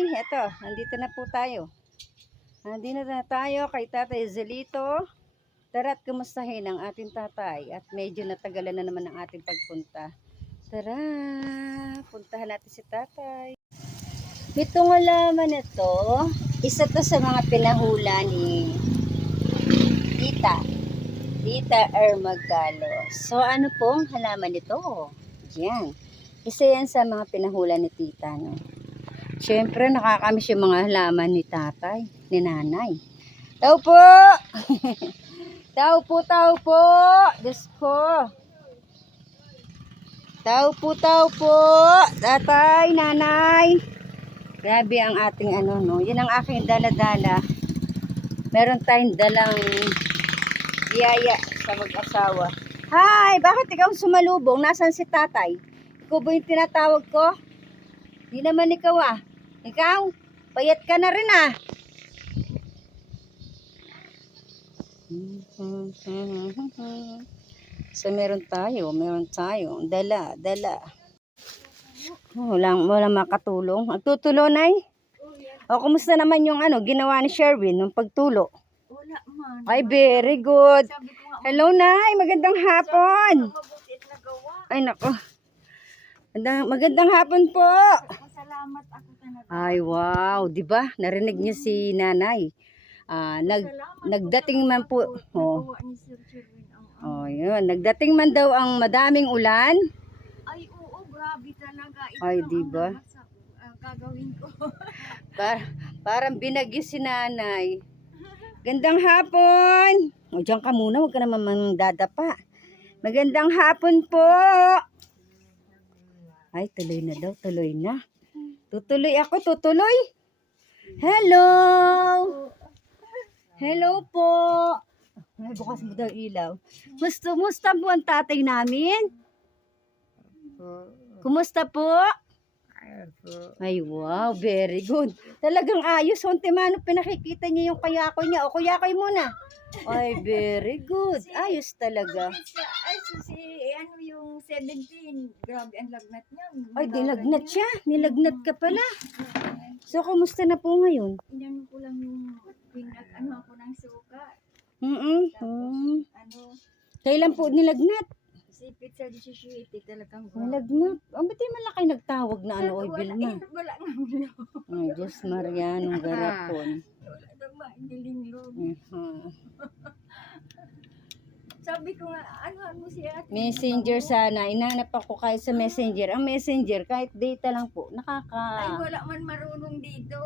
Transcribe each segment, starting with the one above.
Nay! Eto, nandito na po tayo. Nandito na tayo kay Tatay Zelito. Tara't kumustahin ang ating tatay. At medyo natagalan na naman ang ating pagpunta. Tara! Puntahan natin si tatay. Itong halaman na to, isa to sa mga pinahula ni Tita Ermagalos. So ano pong halaman nito? Yan. Isa yan sa mga pinahula ni tita, no? Siyempre, nakakamiss yung mga halaman ni tatay, ni nanay. Tao po! Tao po! Diyos ko! Tao po! Tatay, nanay! Grabe ang ating ano, no? Yan ang aking dala-dala. Meron tayong dalang biyaya sa mag-asawa. Hi! Bakit ikaw sumalubong? Nasaan si tatay? Ikaw ba yung tinatawag ko? Di naman ikaw ah. Ikaw, payat ka na rin ah. So meron tayo. Dala. Walang makatulong. Magtutulo, Nay? O, kumusta naman yung ano, ginawa ni Sherwin nung pagtulo? Wala man. Ay, very good. Hello, Nay. Magandang hapon. Ay, nako. Magandang hapon po. Salamat ako talaga. Ay, wow. Diba? Narinig niyo si nanay. Nagdating man po. Oh. Yun. Nagdating man daw ang madaming ulan. Ay, oo, grabe talaga. Ito Ay, lang diba? ang gagawin ko. Parang binagyo si nanay. Gandang hapon. O, diyan ka muna. Huwag ka naman mandadapa. Magandang hapon po. Ay, tuloy na daw. Tuloy na. Tutuloy ako. Hello. Hello po. Ay, bukas mo daw ilaw. Kumusta po ang tatay namin? Kumusta po? Ay, wow. Very good. Talagang ayos. Honte mano, pinakikita niya yung kayako niya. O, kuyakoy muna. Ay, very good. Ayos talaga. Ay, ano yung 17. Grabe ang lagnat niya. Ay, nilagnat siya. Nilagnat ka pala. So, kumusta na po ngayon? Inano ko lang yung ano ako ng suka. Ano, Kailan po nilagnat? sipit sa 17 talagang Nilagnat. Ang ba't man lang kayo nagtawag na ano, oy, Vilma? Wala nga ulo. Ay, Diyos Maria, nung garapon. Wala nang maingiling loob. Mhm. Sabi ko nga, ano mo siya? Messenger sana. Inanap ako kahit sa messenger. Ang messenger, kahit data lang po, Ay, wala man marunong dito.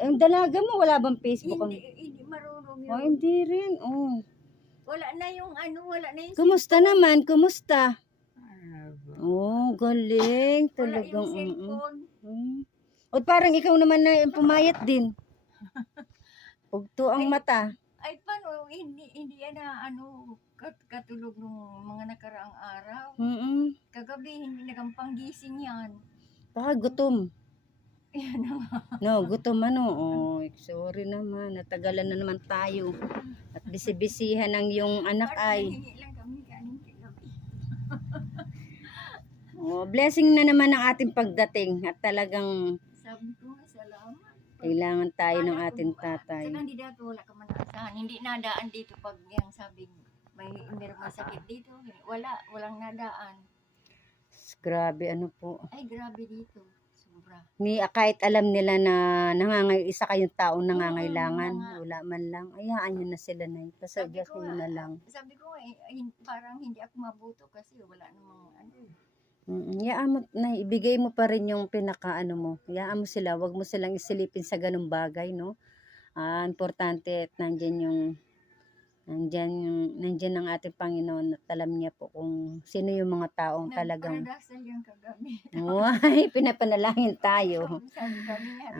Ang dalaga mo, wala bang Facebook? Hindi marunong yun. Oh, hindi rin. Oh. Wala na yung ano, wala na yung Kumusta naman? Kumusta? Oh, galing. wala Talagang. yung cellphone. O parang ikaw naman na yung pumayat din. Pugto ang mata. Ay, paano? Hindi yan na ano, katulog ng mga nakaraang araw. Kagabi, hindi nagampanggising yan. Baka gutom. Yan na nga. No, gutom ano. Oh, sorry naman. Natagalan na naman tayo. At bisibisihan ng yung anak ay. Hingi lang kami kanin kagabi. Oh, blessing na naman ang ating pagdating. At talagang Sabi ko nga, salamat. kailangan tayo ng ating tatay. Sa kandidato, wala ka man asahan. Hindi nadaan dito pag yung sabing may masakit dito. Walang nadaan. Grabe ano po. Ay, grabe dito. Sobra. Kahit alam nila na isa kayong taong nangangailangan, wala man lang, ayaan nyo na sila na yun. Pasadyasin mo na lang. Sabi ko, parang hindi ako mabuto kasi wala namang ano. Yaan mo, na, ibigay mo pa rin yung pinakaano mo. Yaan mo sila, wag mo silang isilipin sa ganung bagay, no? Importante at nandyan ang ating Panginoon at alam niya po kung sino yung mga taong talagang Nagparadasal yung kagabi. ay, pinapanalangin tayo. Sabi kami nga,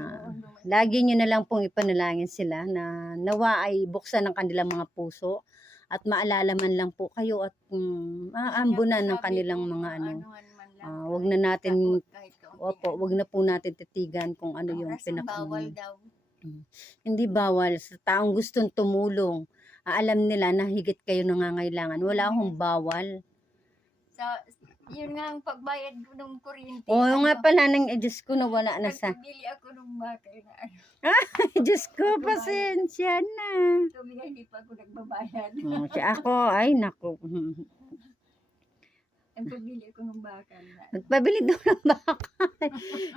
Lagi nyo na lang pong ipanalangin sila na nawa ay buksan ng kanilang mga puso at maalala man lang po kayo at aambunan ng kanilang mga ano. Wag na natin, wag na po natin titigan kung ano yung bawal daw. Hindi bawal sa taong gustong tumulong. Alam nila na higit kayo nangangailangan. Wala akong bawal. Yun nga ang pagbayad ko ng kuryente. Oo nga pala, Diyos ko, nawala na sa... Nagbili ako ng bakal na ano. Diyos ko, pasensya na. Tumiga, hindi pa ako nagbabayad. Siya ako, ay naku. Nagpabili ako ng bakal na. Magpabili daw ng bakal.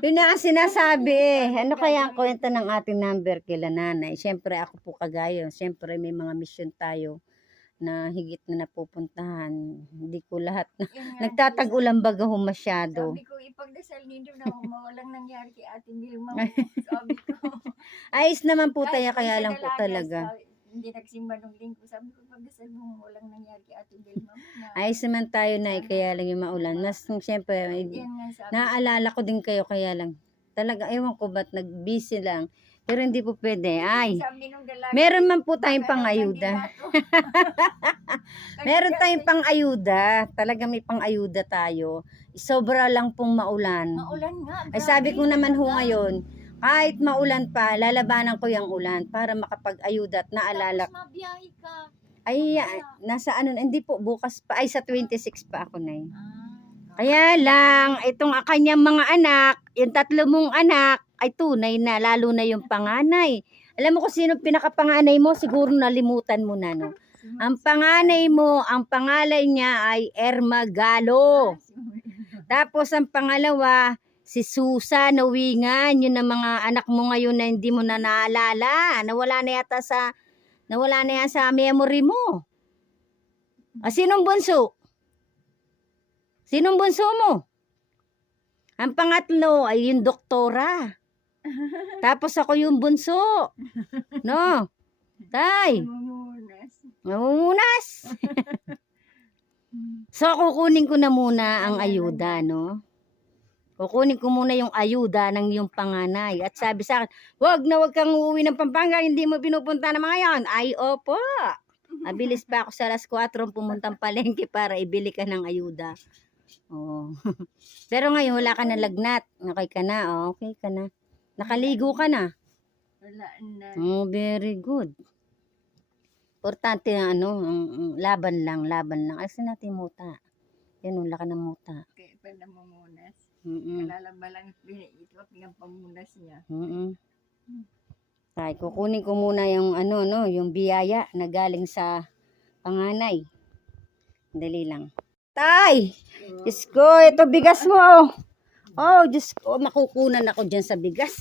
Yun na ang sinasabi eh. Ano kaya ang kwento ng ating number kila nanay? Siyempre ako po kagaya. Siyempre may mga mission tayo na higit na napupuntahan. Hindi ko lahat na. Yun nga, Nagtatag-ulan baga ho masyado. sabi ko, ipagdasal ninyo na mawalang nangyari kay Ate Vilma. Sabi ko. Ayos naman po tayo, kahit kaya sa lang po dalaga, talaga. hindi nagsimba nung linggo. Sabi ko, pagdasal mo walang nangyari kay Ate Vilma. Ayos naman tayo na kaya lang yung maulan. Mas siyempre, Yan nga sabi. naaalala ko din kayo kaya lang. Talaga, ewan ko ba't nag-busy lang. Pero hindi po pwede. Ay, Sabi nung dalaga, meron man po tayong baka pang-ayuda. kandidato. Meron tayong pang-ayuda. Talaga may pang-ayuda tayo. Sobra lang pong maulan. Maulan nga. Ay sabi ko naman ho ngayon, kahit maulan pa, lalabanan ko yung ulan para makapag-ayuda at naalala. Tapos mabiyahe ka. Ay, nasa ano, hindi po, bukas pa. Ay, sa 26 pa ako na Ah, Kaya lang, itong kanyang mga anak, yung 3 mong anak, ay tunay na, lalo na yung panganay. Alam mo kung sino pinakapanganay mo, siguro nalimutan mo na, no? Ang panganay mo, ang pangalan niya ay Erma Galo. Tapos ang pangalawa, si Susan Nawingan. Yun ang mga anak mo ngayon na hindi mo na naalala. Nawala na yan sa memory mo. Sinong bunso? Sinong bunso mo? Ang pangatlo ay yung doktora. Tapos ako yung bunso. No? Tay, mamumunas. So, kukunin ko na muna ang ayuda, no? Kukunin ko muna yung ayuda ng yung panganay. At sabi sa akin, wag kang uuwi ng Pampanga, hindi mo pinupunta na mga yan. Ay, opo. Abilis pa ako sa alas 4 pumuntang palengke para ibili ka ng ayuda. Oh. Pero ngayon, wala ka na lagnat. Okay ka na, okay ka na. Nakaligo ka na. Wala na. Oh, very good. Importante na laban lang. Alisin natin yung muta. Yan, wala ka ng muta. Kaya pa namumunas. Mm-mm. Kalalaba lang ito ang pamunas niya. Tay, kukunin ko muna yung yung biyaya na galing sa panganay. Dali lang. Tay! Diyos ko, ito bigas mo. Oh, Diyos ko, makukunan ako dyan sa bigas.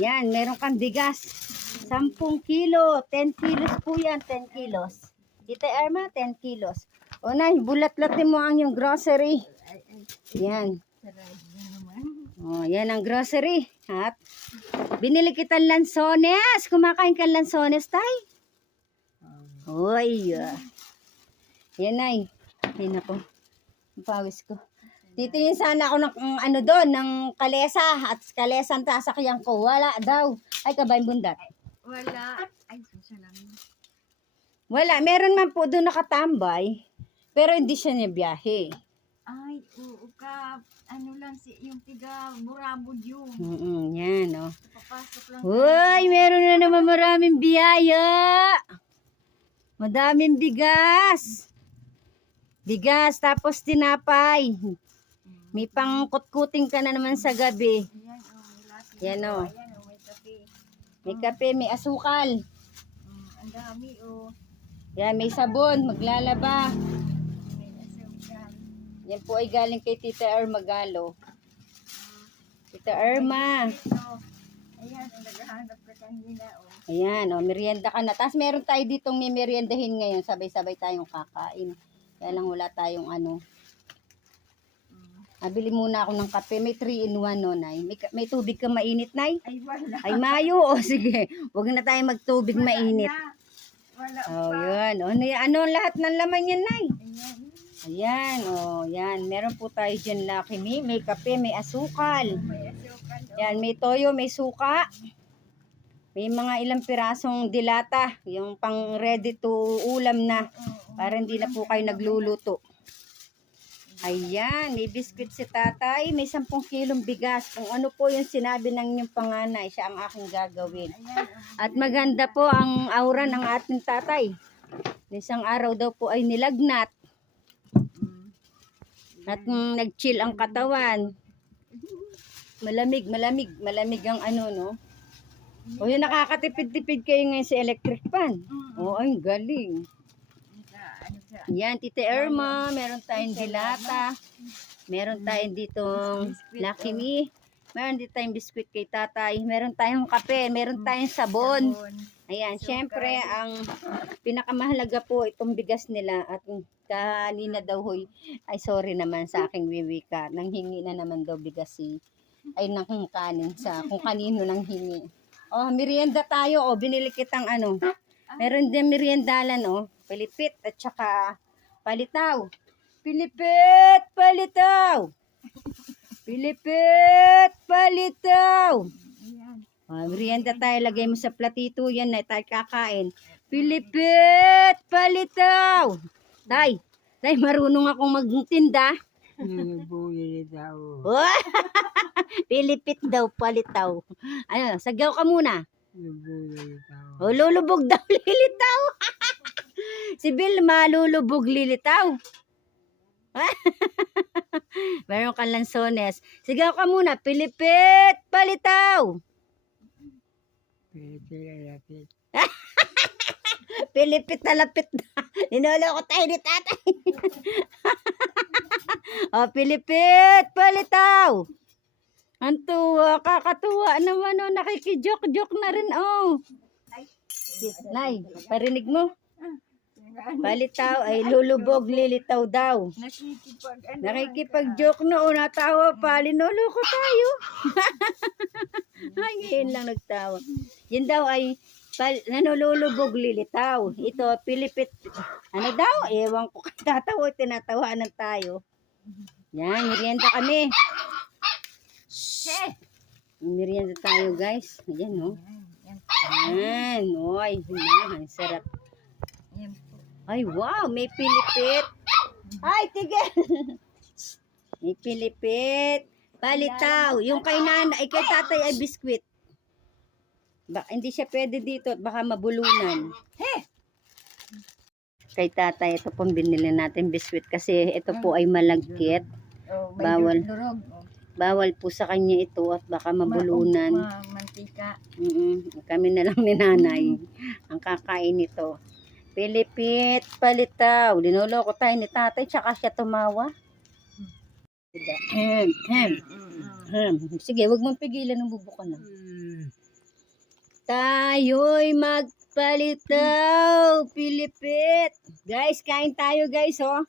Yan, meron kang bigas. 10 kilo, 10 kilos po yan, 10 kilos. Tita Irma, 10 kilos. O na, bulat-latin mo ang yung grocery. Yan. Oh, yan ang grocery. At binili kita lansones. Kumakain ka lansones, tay? Uy. Yan ay. Ay nako. Pawis ko. Titingin sana ako ng doon, ng kalesa. At kalesa ang sasakyan ko. Wala daw. Ay, kabayan bundat. Wala. Ay, salamat. Wala. Meron man po doon nakatambay. Pero hindi siya niya biyahe. Ay, oo ka. Ano lang yung tiga Burabod yun. Yan, oh. Papasok lang. Uy, meron na naman maraming biyaya. Madaming bigas. Bigas, tapos tinapay. May pangkutkuting ka na naman sa gabi. Ayan, Yan, oh. Ayan, may kape. May kape, may asukal. Ang dami, Yan, may sabon, maglalaba. May asukal. Yan po ay galing kay Tita Irma Galo. Tita Irma. Ayan, naghahanap ka kanina, Ayan, merienda ka na. Tapos meron tayo ditong may meriendahin ngayon. Sabay-sabay tayong kakain. Kaya lang wala tayong Nabili muna ako ng kape. May 3-in-1, no, Nay. May tubig ka mainit, Nay? Ay, wala. Ay, mayo. O, sige. Huwag na tayo magtubig mainit. Wala Oh, pa. yun. Ano lahat ng laman yan, Nay? Ayan. Ayan, yan. Meron po tayo dyan, Lucky Me. May kape, may asukal. May asukal. Yan, may toyo, may suka. May mga ilang pirasong dilata. Yung pang ready to ulam na. Para hindi na po kayo nagluluto. Ayan, may biscuit si tatay. May 10 kilong bigas. Kung ano po yung sinabi ng inyong panganay, siya ang aking gagawin. At maganda po ang aura ng ating tatay. Isang araw daw po ay nilagnat. At nag-chill ang katawan. Malamig ang ano, no? O yun, nakakatipid-tipid kayo ngayon sa electric fan. O, ay, galing. Yan, Tita Irma, meron tayong dilata. Meron tayong ditong Lucky Me. Meron din tayong biskwit kay tatay. Meron tayong kape. Meron tayong sabon. Ayan, syempre, ang pinakamahalaga po itong bigas nila. At kanina daw hoy, ay sorry naman sa aking wiwika. Nanghingi na naman daw bigas ay nang kanin sa kung kanino nang hingi. Oh, merienda tayo. Oh, binili kitang ano. Meron din meriendalan, oh. Pilipit at saka palitaw. Pilipit, palitaw. Pilipit, palitaw. Oh, merienda tayo. Lagay mo sa platito. Yan na tayo kakain. Pilipit, palitaw. Tay, marunong akong magtinda. Oh, Pilipit daw, palitaw. Ano, sagaw ka muna. Oh, lulubog daw, lilitaw. Si Bill, malulubog, lilitaw. Meron kang lansones. Sigaw ka muna, Pilipit, palitaw. Pilipit na lapit na. Ninolo ko tayo ni tatay. Oh, Pilipit, palitaw. Ang tuwa, kakatuwa naman, oh, nakikijok-jok na rin, oh. Nay, parinig mo? Palitaw ay lulubog, lilitaw daw. Nakikipag-joke na, oh, natawa pa, linolo ko tayo. Ay, ngayon lang nagtawa. Yan daw ay nanululubog, lilitaw. Ito, Pilipit, ano daw? Ewan ko, tatawa, tinatawaan tayo. Yan, merienda kami. Merienda tayo, guys. Ayan, no? Ayan, oy, ang sarap. Ay, wow, may Pilipit. Ay, tigil. May Pilipit. Palitaw. Yung kay nanay, kay tatay ay biskwit. Hindi siya pwede dito at baka mabulunan. Kay tatay, ito pong binili natin biskwit kasi ito po ay malagkit. Bawal po sa kanya ito at baka mabulunan. Mantika. Kami na lang ni nanay ang kakain nito. Pilipit, palitaw. Linuloko tayo ni tatay, tsaka siya tumawa. Sige, wag mong pigilan ng bubuka na. Tayo'y magpalitaw, Pilipit. Guys, kain tayo, guys, oh.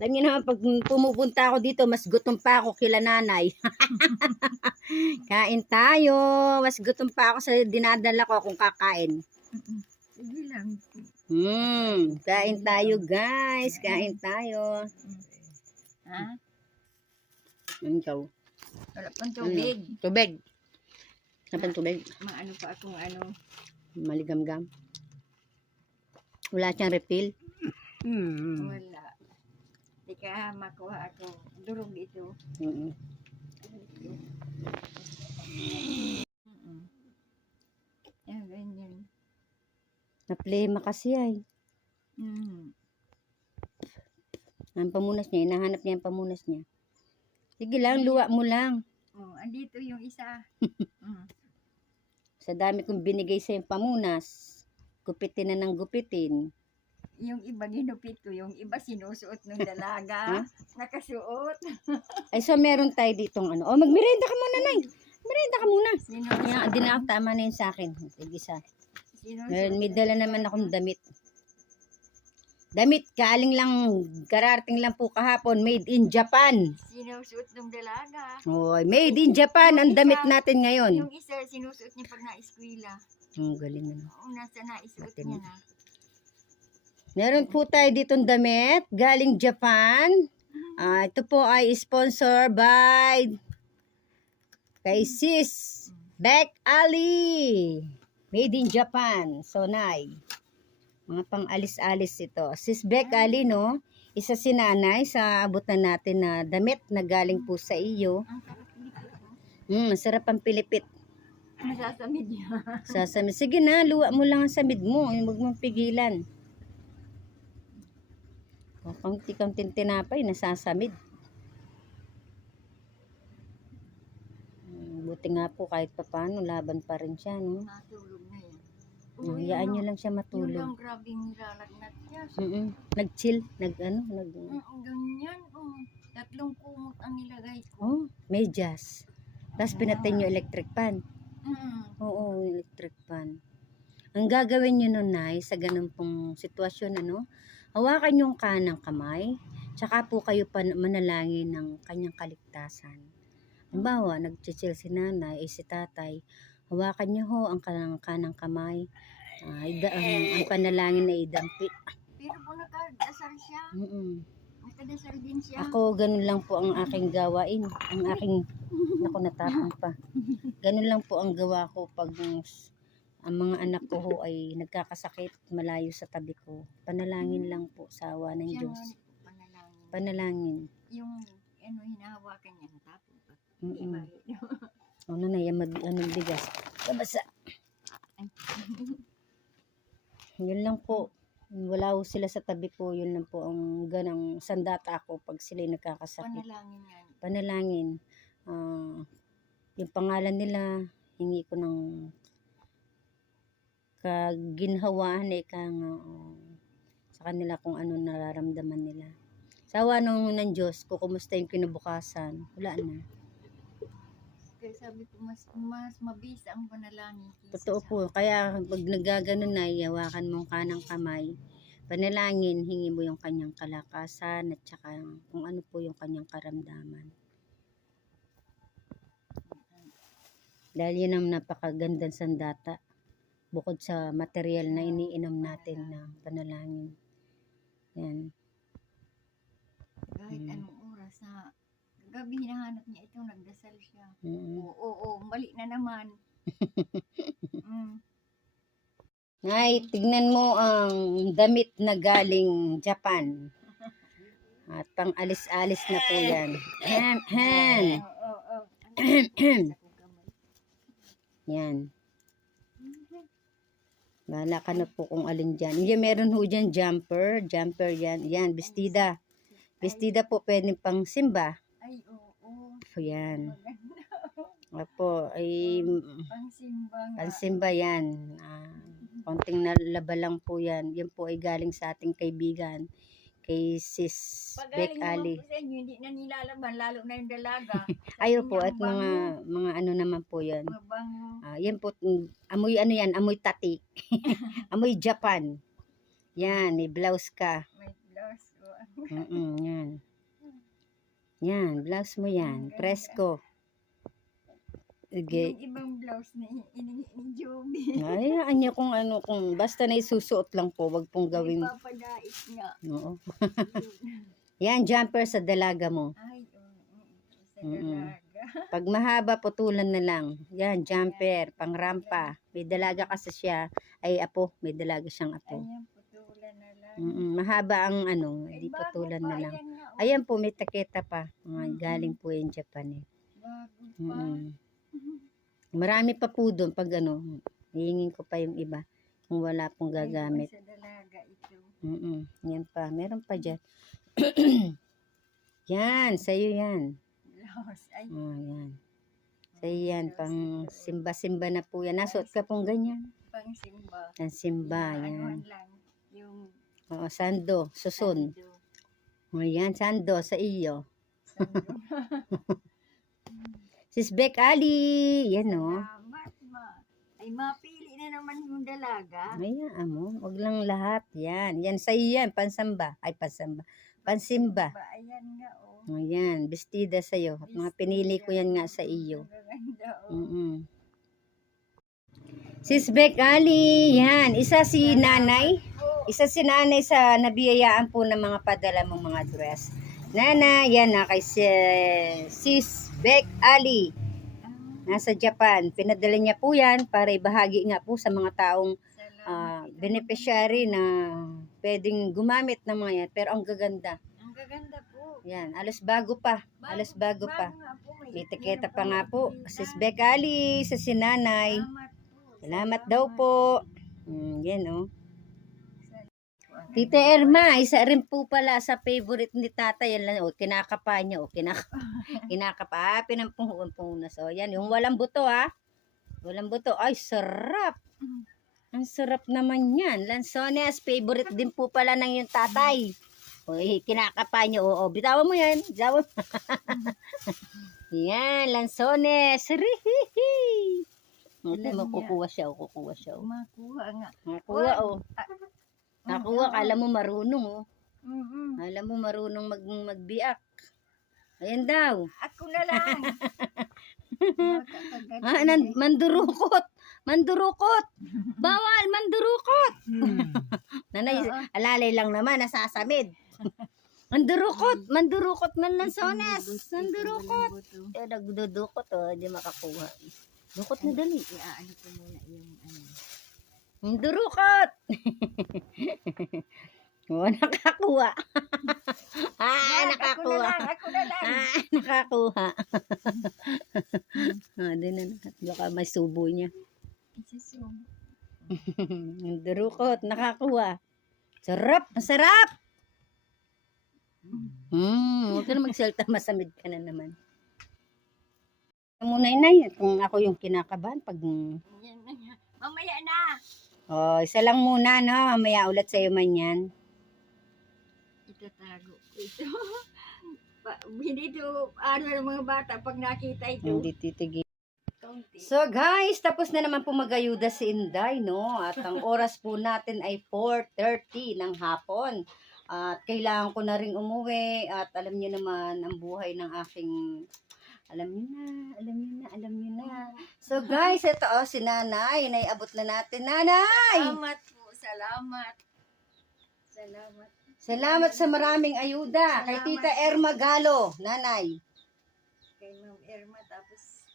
Alam niyo naman, pag pumupunta ako dito, mas gutom pa ako kila nanay. Kain tayo. Mas gutom pa ako sa dinadala ko kung kakain. Sige lang. Kain tayo, guys. Kain tayo. Ha? Ikaw. Wala pang tubig. Tubig. Wala pang tubig. Maano pa akong ano. Maligamgam. Wala siyang refill. Wala. Di ka makuha ako. Durog ito. Yan, ganyan. Naplema kasi ay. Ang pamunas niya, hinahanap niya ang pamunas niya. Sige lang, luwa mo lang. Oh, andito yung isa. Sa dami kong binigay sa yung pamunas, gupitin na ng gupitin. Yung iba ginupit ko, yung iba sinusuot ng dalaga. Nakasuot. Ay, so meron tayo ditong ano. Oh, magmerenda ka muna, Nay. Merenda ka muna. Yan, tama na yun sa akin. Sige, sa. May dala naman akong damit. Damit, karating lang po kahapon, made in Japan. Sinusuot ng dalaga. Oh, made in Japan ang damit natin ngayon. Yung isa, sinusuot niya pag na-eskwela. Galing na. Nasa naisuot niya na. Meron po tayo ditong damit, galing Japan. Ito po ay sponsor by kay Sis Beck Ali. Made in Japan. Sonay. Mga pang-alis-alis ito. Sis Beck Ali, no? Isa si nanay sa abutan natin na damit na galing po sa iyo. Sarap ang Pilipit. Masasamid niya. Sasamid. Sige na, luwa mo lang ang samid mo. Huwag mong pigilan. Kaunti-kaunting tinapay, nasasamid. Buti nga po kahit papaano, laban pa rin siya, no? Natulog na yan. Hayaan nyo lang siya Yun matulog. lang grabe nilalagnat niya. Nag-chill, ganyan. Ganyan, oh. 3 kumot ang nilagay ko. Oh, medyas. Tapos pinatay nyo electric fan. Oo, electric fan. Ang gagawin nyo nun, Nay, sa ganun pong sitwasyon, ano, hawakan yung kanang kamay, tsaka po kayo manalangin ng kanyang kaligtasan. Halimbawa, nag-chill si nanay, si tatay, hawakan nyo ho ang kanang kamay, ang panalangin na idampi. Pero po nakadasal siya. Nakadasal din siya. Ako, ganun lang po ang aking gawain. Ang aking, naku, natapang pa. Ganun lang po ang gawa ko pag ang mga anak ko ho ay nagkakasakit malayo sa tabi ko. Panalangin lang po sa awa ng Siya Diyos. nga panalangin. Panalangin. Yung hinahawakan niya, natapon pa. Ano na yan, bigas. Kabasa. Yun lang po. Wala ho sila sa tabi ko. Yun lang po ang ganang sandata ako pag sila'y nagkakasakit. Panalangin yan. Panalangin. Yung pangalan nila, hingi ko ng kaginhawaan sa kanila kung ano nararamdaman nila. Sa awa ng Diyos, kumusta yung kinabukasan, wala na. Kaya sabi ko, mas mabisa ang panalangin. Totoo po. Kaya pag nagaganon na, hawakan mong kanang kamay, panalangin, hingi mo yung kanyang kalakasan at saka kung ano po yung kanyang karamdaman. Dahil yun ang napakagandang sandata. Bukod sa material na iniinom natin na panalangin. Yan. Kahit anong oras na gabi hinahanap niya ito, nagdasal siya. Oo, mali na naman. Nay, tignan mo ang damit na galing Japan. At pang alis-alis na po yan. Yan. Bahala ka na po kung alin dyan. Yung meron ho dyan jumper yan. Yan, bestida. Bestida po pwedeng pang simba. Ay, oo. So, yan. Apo, ay pang-simba yan. Konting nalaba lang po yan. Yan po ay galing sa ating kaibigan. Kay Sis Beck Ali. Pagaling naman po sa inyo, hindi na nilalaban, lalo na yung dalaga. Ayo po, at mga ano naman po yan. Yan po, amoy ano yan, amoy tati. Amoy Japan. Yan, may blouse ka. May blouse ko. Yan. Yan, blouse mo yan. Presko. Okay. Yung ibang blouse na ini Joby. Ay, anya kung ano, kung basta na isusuot lang po, wag pong gawin. Papadait nga. Oo. Yan, jumper sa dalaga mo. Ay, sa dalaga. Pag mahaba, putulan na lang. Yan, jumper, pang rampa. May dalaga kasi siya. Ay, apo, may dalaga siyang apo. Ayan, putulan na lang. Mahaba ang ano, di putulan na lang. Ayan po, may taketa pa. Galing po yung Japan eh. Bago pa. Marami pa po doon pag ano, hihingin ko pa yung iba kung wala pong gagamit. Ay, sa dalaga ito. Yan pa, meron pa dyan. Yan, sa'yo yan. Blouse. Ay, Yan. Sa'yo yan, pang simba-simba na po yan. Nasuot ka pong ganyan. pang simba. Ang simba, yan. Ano lang, yung Sando, susun. sando. Yan, sando sa iyo. Sando. Sis Beck Ali, yan o. Salamat, ay mapili na naman yung dalaga. Ayan, mo. Wag lang lahat. Yan. Yan, sa'yo yan. Pansamba. Ay, pansamba. Pansimba. Ayan nga, oh. Ayan, bestida sa'yo. At mga pinili ko yan nga sa iyo. Ganda, oh. Sis Beck Ali, yan. Isa si nanay. Isa si nanay sa nabiyayaan po ng mga padala mong mga dress. Nana, yan na kay Sis Beck Ali. Nasa Japan. Pinadala niya po yan para ibahagi nga po sa mga taong beneficiary na pwedeng gumamit ng mga yan. Pero ang gaganda. Ang gaganda po. Yan, alos bago pa. Alos bago pa. nga po, May tiketa pa nga po. Sis Beck Ali, sa sinanay. Salamat po. Salamat daw po. Yan o. Tita Irma, isa rin po pala sa favorite ni tatay. Yan lang, kinakapa niya. Kinakapa. Pinampuhuan-puhunan. So, yan. Yung walang buto, ha. Walang buto. Ay, sarap. Ang sarap naman yan. Lansones, favorite din po pala ng yung tatay. Uy, kinakapa niyo. Oo, bitawan mo yan. Bitawan mo. Yan, lansones. Rihihi. Kukuha siya. Makuha nga. Nakuha, oh. Nakuha, kala mo marunong, oh. Mm-mm. Kala mo marunong magbiak. Ayan daw. Ako na lang. Mandurukot. Mandurukot. Bawal, mandurukot. Nanay, alalay lang naman, nasasamid. Mandurukot. Mandurukot man lang sones. Mandurukot. Nagdudukot, oh. Hindi makakuha. Dukot na dali. Iaano ko muna yung ano. Mandurukot. Oh, nakakuha. Nakakuha. Ako na lang. Nakakuha. Doon na. Baka may subo niya. Isusum. Mandurukot. Nakakuha. Sarap. Masarap. Huwag ka na magsalta. Masamid ka na naman. Muna inay. Kung ako yung kinakabahan. Pag... Mamaya na. Oh, isa lang muna, no? Mamaya ulit sa'yo man yan. Itatago ko ito. Hindi ito, ano ng mga bata, pag nakita ito. Hindi titigil. Kaunti. So guys, tapos na naman po magayuda si Inday, no? At ang oras po natin ay 4:30 ng hapon. At kailangan ko na ring umuwi. At alam niyo naman, ang buhay ng aking... Alam niyo na. So guys, ito si Nanay. Naiabot na natin. Nanay! Salamat po, salamat. Salamat sa maraming ayuda. Kay Salamat Tita po. Irma Galo, Nanay. Kay Ma'am Irma, tapos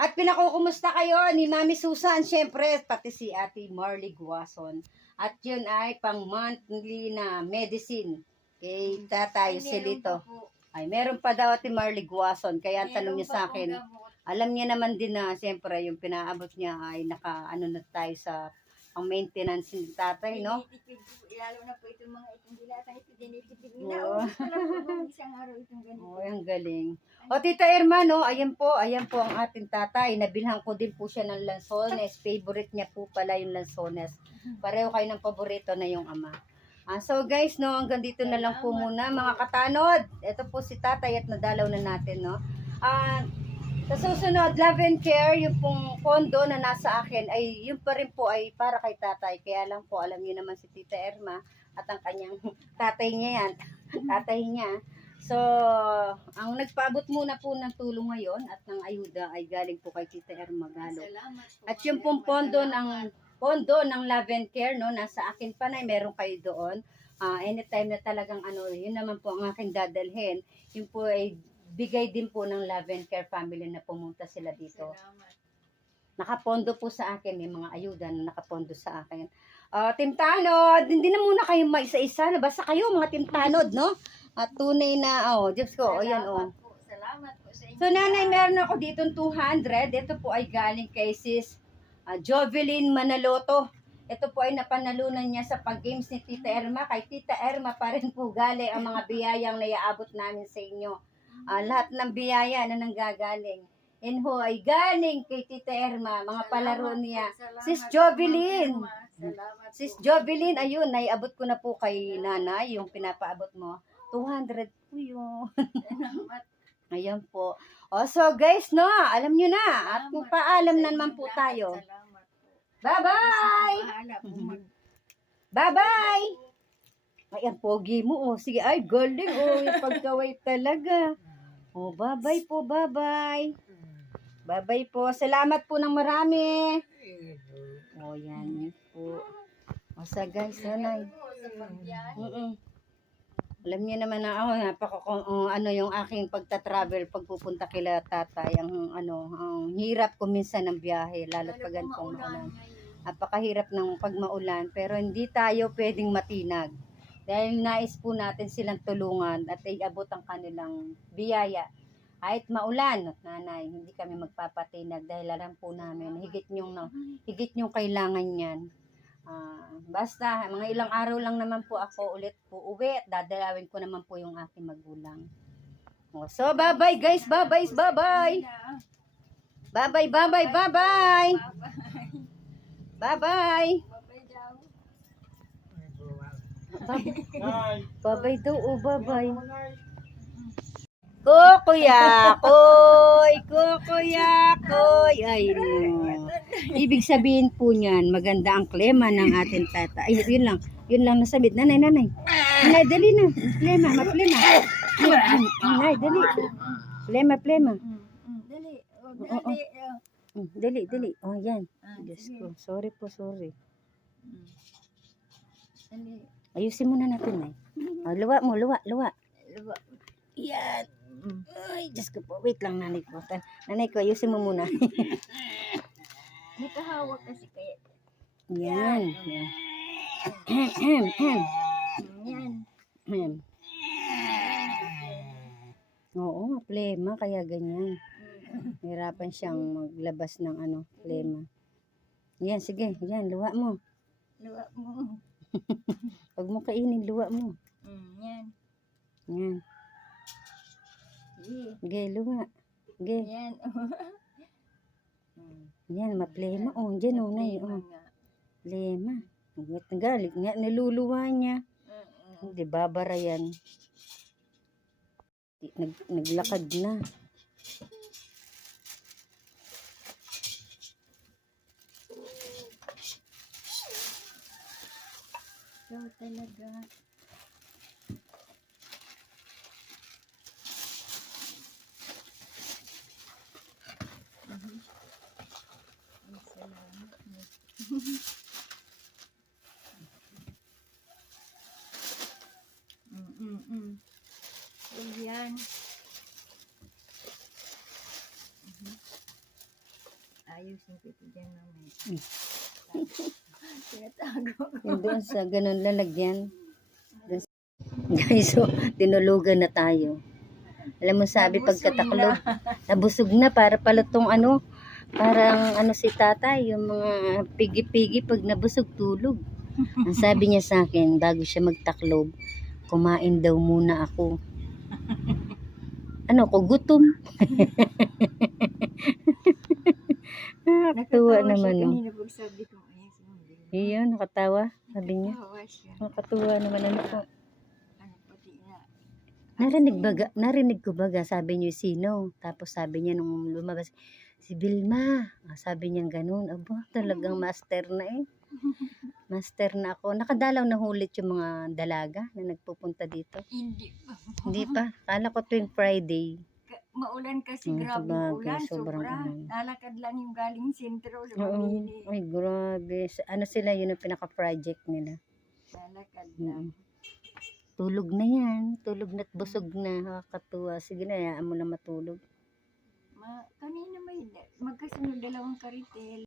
At pinakukumusta kayo ni Mami Susan, syempre, pati si Ate Marley Guason. At yun ay pang monthly na medicine kay Tatay Celito. Ay, meron pa daw Ate Marley Guason, kaya ang tanong niya sa akin, alam niya naman din na siyempre yung pinaabot niya ay naka-ano na tayo sa pang-maintenance ni tatay, no? Lalo na po itong mga itong dilata, ito dinitipid niya. Oo. Wala po nung isang araw itong ganito. Oh, ang galing. O, Tita Irma, no? Ayan po ang ating tatay. Nabilhan ko din po siya ng lansones. Favorite niya po pala yung lansones. Pareho kayo ng paborito na yung ama. So guys, no, hanggang dito na lang po muna mga katanod. Ito po si tatay at nadalaw na natin, no. Sa susunod, Love and Care, yung pong pondo na nasa akin ay yun pa rin po ay para kay tatay. Kaya lang po, alam niyo naman si Tita Irma at ang kanyang tatay niya yan. Tatay niya. So, ang nagpaabot muna po ng tulong ngayon at ng ayuda ay galing po kay Tita Irma Galo. Salamat po. At yung pong pondo ng Love and Care, no, nasa akin pa na, meron kayo doon. Anytime na talagang ano, yun naman po ang aking dadalhin. Yun po ay bigay din po ng Love and Care family na pumunta sila dito. Salamat. Nakapondo po sa akin, may mga ayuda na nakapondo sa akin. Team Tanod, hindi na muna kayo maisa-isa, basta kayo mga Team Tanod, no? At tunay na, Diyos ko, ayan, Salamat po sa inyo. So, nanay, meron ako dito 200. Ito po ay galing kay sis Jovelyn Manaloto. Ito po ay napanalunan niya sa pag-games ni Tita Irma. Kay Tita Irma pa rin po galing ang mga biyayang naiaabot namin sa inyo. Lahat ng biyaya na nanggagaling. Yan ho ay galing kay Tita Irma, mga palaro niya. Sis Jovelyn. Sis Jovelyn, ayun, naiabot ko na po kay nanay, yung pinapaabot mo. 200 po yun. Ayan po. So guys, no, alam nyo na. At paalam na naman po tayo. Bye-bye! Bye-bye! Ay, ang pogi mo, Sige, ay, galing, yung pagkaway talaga. Bye-bye po, bye-bye. Bye-bye po. Salamat po ng marami. Yan po. Sa guys, nanay. Alam niyo naman na ako, ano yung aking pagta-travel, pagpupunta kila tatay, ang hirap ko minsan ng biyahe, lalo pag ganitong maulan. Napakahirap ng pag maulan, pero hindi tayo pwedeng matinag. Dahil nais po natin silang tulungan at iabot ang kanilang biyaya. Kahit maulan, nanay, hindi kami magpapatinag dahil alam po namin, higit nyong kailangan yan. Basta, mga ilang araw lang naman po ako ulit po uwi at dadalawin ko naman po yung aking magulang. So, bye-bye guys. Bye-bye. Bye-bye. Bye-bye. Bye-bye. Bye-bye. Bye-bye. Babay daw. Bye-bye daw. Oh, bye-bye. Kukuyakoy. Kukuyakoy. Ay, no. Ibig sabihin po niyan, maganda ang klema ng ating tata. Ay, yun lang. Yun lang nasabit. Nanay. Nanay, dali na. Plema, maplema. Nanay, dali. Plema. Dali. Oo. Dali. Oh, yan. Diyos Sige. ko. Sorry po, sorry. Dali. Ayusin muna natin, Nay. Oh, luwa mo, luwa. Luwa. Yan. Ay, Diyos ko po. Wait lang, nanay ko. Nanay ko, ayusin mo muna. May kahawak kasi kaya. Yan. Yan. Oo, plema, kaya ganyan. Hirapan siyang maglabas ng plema. Yan, sige. Yan, luwa mo. Luwa mo. Huwag mo kainin, luwa mo. Yan. Yan. Sige. Sige, luwa. Sige. Yan. Yan, maplema. Oh, dyan, oh, nay. Oh, plema. Galit nga, niluluwa niya. Hindi, babara yan. Naglakad na. Ikaw talaga. Yan. Ayusin ko ito dyan naman. Tinatago. Yung doon sa ganun lalagyan. Guys, so, tinulugan na tayo. Alam mo, sabi pagkataklog, nabusog na para pala tong parang si tatay, yung mga pigi-pigi pag nabusog tulog. Ang sabi niya sa akin, bago siya magtaklob, kumain daw muna ako. Gutom. Nakatuwa naman, no? Kanina pag sabi ko, Iyon, nakatawa, sabi niya. nakatawa siya. Nakatuwa naman, po. Pati na. Narinig ko baga, sabi niyo sino. Tapos sabi niya nung lumabas, si Vilma. Sabi niya ganun. Aba, talagang master na eh. Master na ako. Nakadalaw na hulit yung mga dalaga na nagpupunta dito. Hindi pa. Hindi pa. Kala ko tuwing Friday. Maulan kasi, grabe sabagay, ulan, sobrang sobra. ulan. Nalakad lang yung galing sentro. Oo. Ay, grabe. Sila, yun ang pinaka-project nila. Nalakad lang. Tulog na yan. Tulog na't busog na. Nakakatuwa. Sige na, hayaan mo na matulog. Kanina may magkasunod dalawang karitel.